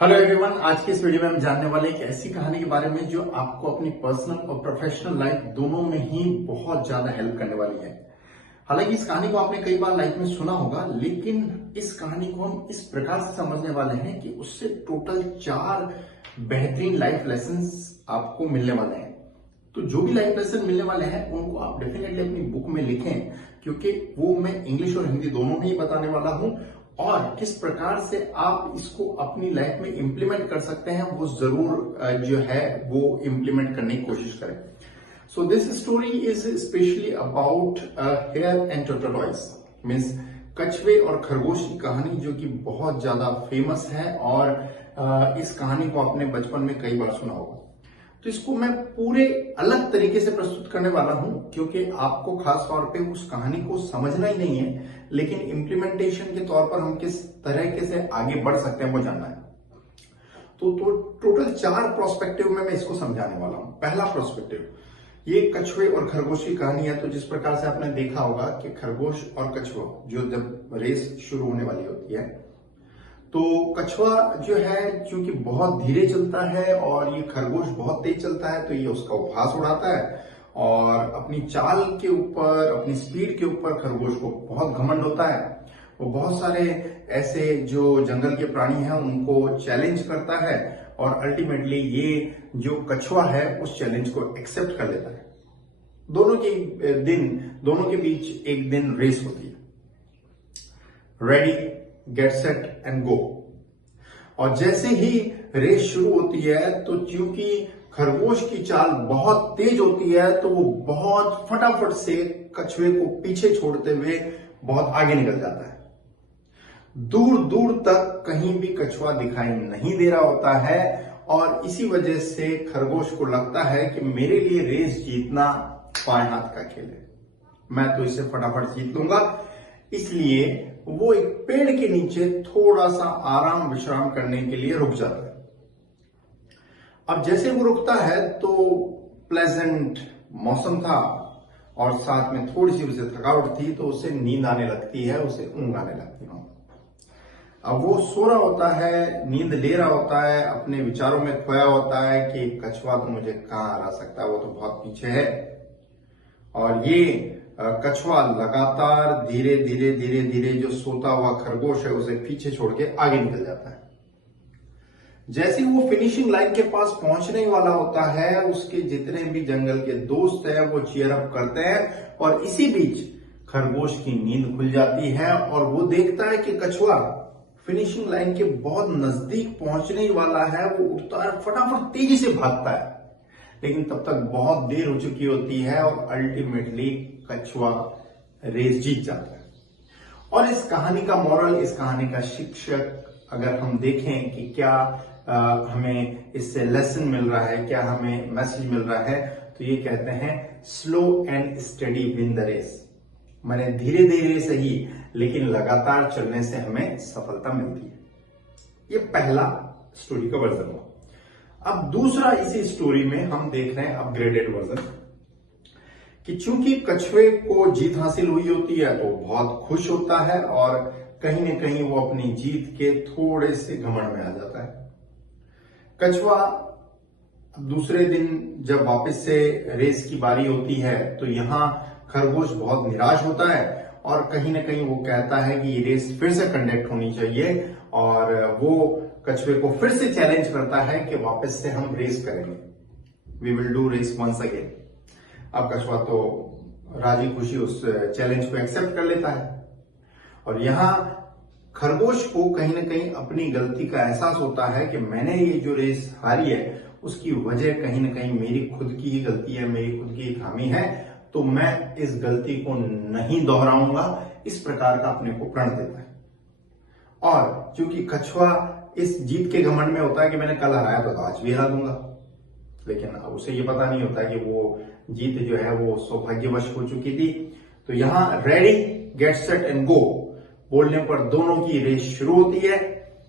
Hello everyone, आज की इस वीडियो में हम जानने वाले एक ऐसी कहानी के बारे में जो आपको अपनी पर्सनल और प्रोफेशनल लाइफ दोनों में ही बहुत ज्यादा हेल्प करने वाली है। हालांकि इस कहानी को आपने कई बार लाइफ में सुना होगा, लेकिन इस कहानी को हम इस प्रकार से समझने वाले हैं कि उससे टोटल 4 बेहतरीन लाइफ लेसन्स आपको मिलने वाले हैं। तो जो भी लाइफ लेसन मिलने वाले हैं उनको आप डेफिनेटली अपनी बुक में लिखें, क्योंकि वो मैं इंग्लिश और हिंदी दोनों में ही बताने वाला हूं और किस प्रकार से आप इसको अपनी लाइफ में इंप्लीमेंट कर सकते हैं वो जरूर जो है वो इंप्लीमेंट करने की कोशिश करें। So this story is specially about hare and tortoise, means कछुए और खरगोश की कहानी, जो कि बहुत ज्यादा फेमस है और इस कहानी को आपने बचपन में कई बार सुना होगा। तो इसको मैं पूरे अलग तरीके से प्रस्तुत करने वाला हूं, क्योंकि आपको खास तौर पे उस कहानी को समझना ही नहीं है, लेकिन इम्प्लीमेंटेशन के तौर पर हम किस तरीके से आगे बढ़ सकते हैं वो जानना है। तो टोटल 4 प्रोस्पेक्टिव में मैं इसको समझाने वाला हूं। पहला प्रोस्पेक्टिव, ये कछुए और खरगोश की कहानी है। तो जिस प्रकार से आपने देखा होगा कि खरगोश और कछुआ जो जब रेस शुरू होने वाली होती है, तो कछुआ जो है क्योंकि बहुत धीरे चलता है और ये खरगोश बहुत तेज चलता है, तो ये उसका उपहास उड़ाता है और अपनी चाल के ऊपर, अपनी स्पीड के ऊपर खरगोश को बहुत घमंड होता है। वो बहुत सारे ऐसे जो जंगल के प्राणी हैं उनको चैलेंज करता है और अल्टीमेटली ये जो कछुआ है उस चैलेंज को एक्सेप्ट कर लेता है। दोनों के बीच एक दिन रेस होती है। Ready, get set and go. और जैसे ही रेस शुरू होती है, तो क्योंकि खरगोश की चाल बहुत तेज होती है, तो वो बहुत फटाफट से कछुए को पीछे छोड़ते हुए बहुत आगे निकल जाता है। दूर दूर तक कहीं भी कछुआ दिखाई नहीं दे रहा होता है और इसी वजह से खरगोश को लगता है कि मेरे लिए रेस जीतना बाएं हाथ का खेल है, मैं तो इसे फटाफट जीत लूंगा। इसलिए वो एक पेड़ के नीचे थोड़ा सा आराम विश्राम करने के लिए रुक जाता है। अब जैसे वो रुकता है तो प्लेजेंट मौसम था और साथ में थोड़ी सी उसे थकावट थी, तो उसे नींद आने लगती है, उसे ऊँघ आने लगती है। अब वो सो रहा होता है, नींद ले रहा होता है, अपने विचारों में खोया होता है कि कछुआ तो मुझे कहाँ हरा सकता है, वो तो बहुत पीछे है। और ये कछुआ लगातार धीरे धीरे धीरे धीरे जो सोता हुआ खरगोश है उसे पीछे छोड़ के आगे निकल जाता है। जैसे वो फिनिशिंग लाइन के पास पहुंचने वाला होता है, उसके जितने भी जंगल के दोस्त हैं वो चीयर अप करते हैं और इसी बीच खरगोश की नींद खुल जाती है और वो देखता है कि कछुआ फिनिशिंग लाइन के बहुत नजदीक पहुंचने वाला है। वो उठता है, फटाफट तेजी से भागता है, लेकिन तब तक बहुत देर हो चुकी होती है और अल्टीमेटली कछुआ रेस जीत जाता है। और इस कहानी का मॉरल, इस कहानी का शिक्षक अगर हम देखें कि क्या हमें इससे लेसन मिल रहा है, क्या हमें मैसेज मिल रहा है, तो ये कहते हैं slow and steady win the race. माने धीरे धीरे सही, लेकिन लगातार चलने से हमें सफलता मिलती है। ये पहला स्टोरी का वर्जन हुआ। अब दूसरा, इसी स्टोरी में हम देख रहे हैं अपग्रेडेड वर्जन, कि चूंकि कछुए को जीत हासिल हुई होती है तो बहुत खुश होता है और कहीं न कहीं वो अपनी जीत के थोड़े से घमंड में आ जाता है। कछुआ दूसरे दिन जब वापस से रेस की बारी होती है, तो यहां खरगोश बहुत निराश होता है और कहीं ना कहीं वो कहता है कि ये रेस फिर से कंडक्ट होनी चाहिए और वो कछुए को फिर से चैलेंज करता है कि वापस से हम रेस करेंगे, we will do race once again. अब कछुआ तो राजी खुशी उस चैलेंज को एक्सेप्ट कर लेता है और यहां खरगोश को कहीं ना कहीं अपनी गलती का एहसास होता है कि मैंने ये जो रेस हारी है उसकी वजह कहीं ना कहीं मेरी खुद की ही गलती है, मेरी खुद की ही खामी है, तो मैं इस गलती को नहीं दोहराऊंगा, इस प्रकार का अपने को प्रण देता है। और चूंकि कछुआ इस जीत के घमंड में होता है कि मैंने कल हराया तो आज भी हरा दूंगा, लेकिन अब उसे ये पता नहीं होता कि वो जीत जो है वो सौभाग्यवश हो चुकी थी। तो यहां ready, get set and go बोलने पर दोनों की रेस शुरू होती है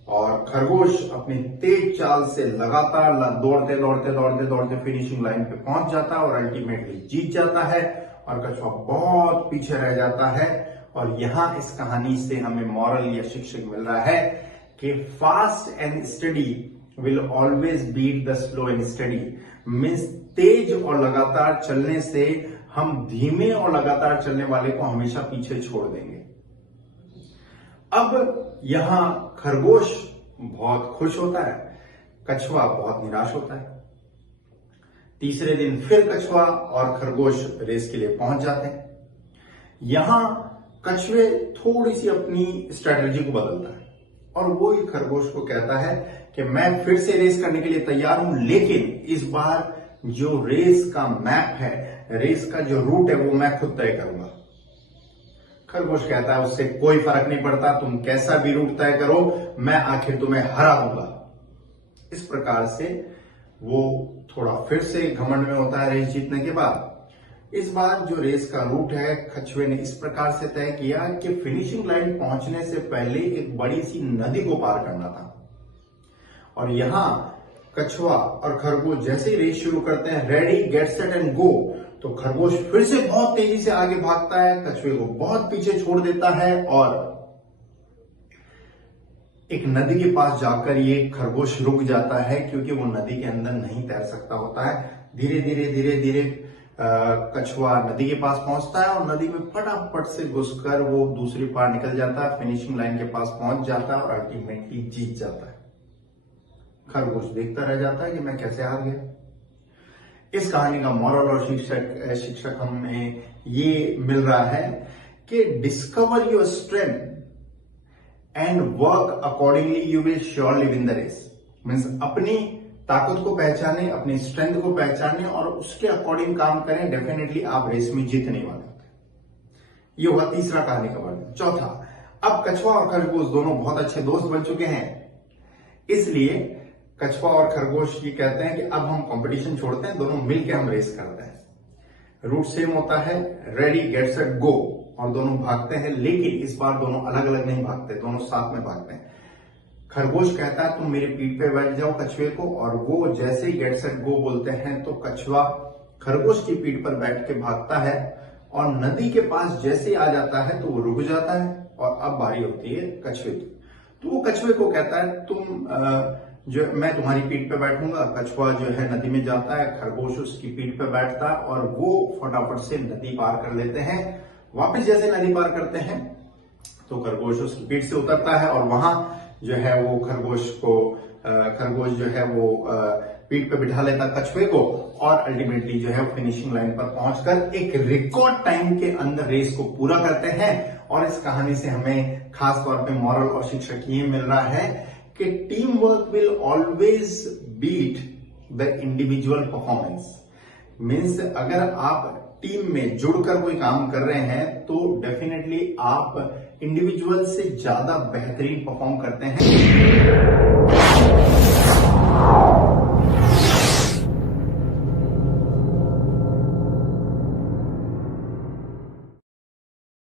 और खरगोश अपनी तेज चाल से लगातार दौड़ते दौड़ते दौड़ते दौड़ते फिनिशिंग लाइन पे पहुंच जाता है और अल्टीमेटली जीत जाता है और कछुआ बहुत पीछे रह जाता है। और यहां इस कहानी से हमें मॉरल या शिक्षक मिल रहा है कि fast and study will always beat the slow and study. Means तेज और लगातार चलने से हम धीमे और लगातार चलने वाले को हमेशा पीछे छोड़ देंगे। अब यहां खरगोश बहुत खुश होता है, कछुआ बहुत निराश होता है। तीसरे दिन फिर कछुआ और खरगोश रेस के लिए पहुंच जाते हैं। यहां कछुए थोड़ी सी अपनी स्ट्रेटजी को बदलता है और वो ही खरगोश को कहता है कि मैं फिर से रेस करने के लिए तैयार हूं, लेकिन इस बार जो रेस का मैप है, रेस का जो रूट है, वो मैं खुद तय करूंगा। खरगोश कहता है उससे कोई फर्क नहीं पड़ता, तुम कैसा भी रूट तय करो, मैं आखिर तुम्हें हरा दूंगा। इस प्रकार से वो थोड़ा फिर से घमंड में होता है रेस जीतने के बाद। इस बार जो रेस का रूट है, कछुए ने इस प्रकार से तय किया कि फिनिशिंग लाइन पहुंचने से पहले एक बड़ी सी नदी को पार करना था। और यहां कछुआ और खरगोश जैसे ही रेस शुरू करते हैं, ready get set and go, तो खरगोश फिर से बहुत तेजी से आगे भागता है, कछुए को बहुत पीछे छोड़ देता है और एक नदी के पास जाकर ये खरगोश रुक जाता है, क्योंकि वो नदी के अंदर नहीं तैर सकता होता है। धीरे धीरे कछुआ नदी के पास पहुंचता है और नदी में फटाफट से घुसकर वो दूसरी पार निकल जाता है, फिनिशिंग लाइन के पास पहुंच जाता है और अल्टीमेटली जीत जाता है। खरगोश देखता रह जाता है कि मैं कैसे हार गया। इस कहानी का मॉरल और शिक्षक हमें ये मिल रहा है कि discover your strength and work accordingly, you will surely win the race. Means अपनी ताकत को पहचाने, अपनी स्ट्रेंथ को पहचाने और उसके अकॉर्डिंग काम करें, डेफिनेटली आप रेस में जीतने वाले होते हैं। ये हुआ तीसरा कहानी का वर्णन। चौथा, अब कछुआ और खरगोश दोनों बहुत अच्छे दोस्त बन चुके हैं, इसलिए कछुआ और खरगोश ये कहते हैं कि अब हम कंपटीशन छोड़ते हैं, दोनों मिलकर हम रेस करते हैं। रूट सेम होता है, रेडी गेट सेट गो, और दोनों भागते हैं, लेकिन इस बार दोनों अलग अलग नहीं भागते, दोनों साथ में भागते हैं। खरगोश कहता है तुम मेरे पीठ पे बैठ जाओ कछुए को, और वो जैसे ही गेट सेट गो बोलते हैं तो कछुआ खरगोश की पीठ पर बैठ के भागता है और नदी के पास जैसे ही आ जाता है तो वो रुक जाता है और अब बारी होती है कछुए की। तो वो कछुए को कहता है मैं तुम्हारी पीठ पे बैठूंगा। कछुआ जो है नदी में जाता है, खरगोश उसकी पीठ पे बैठता है और वो फटाफट से नदी पार कर लेते हैं। वापस जैसे नदी पार करते हैं तो खरगोश उसकी पीठ से उतरता है और वहां जो है वो खरगोश जो है वो पीठ पे बिठा लेता कछुए को और अल्टीमेटली जो है फिनिशिंग लाइन पर पहुंचकर एक रिकॉर्ड टाइम के अंदर रेस को पूरा करते हैं। और इस कहानी से हमें खास तौर पे मॉरल और शिक्षक ये मिल रहा है कि team work will always beat the individual performance. Means अगर आप टीम में जुड़कर कोई काम कर रहे हैं तो डेफिनेटली आप इंडिविजुअल से ज्यादा बेहतरीन परफॉर्म करते हैं।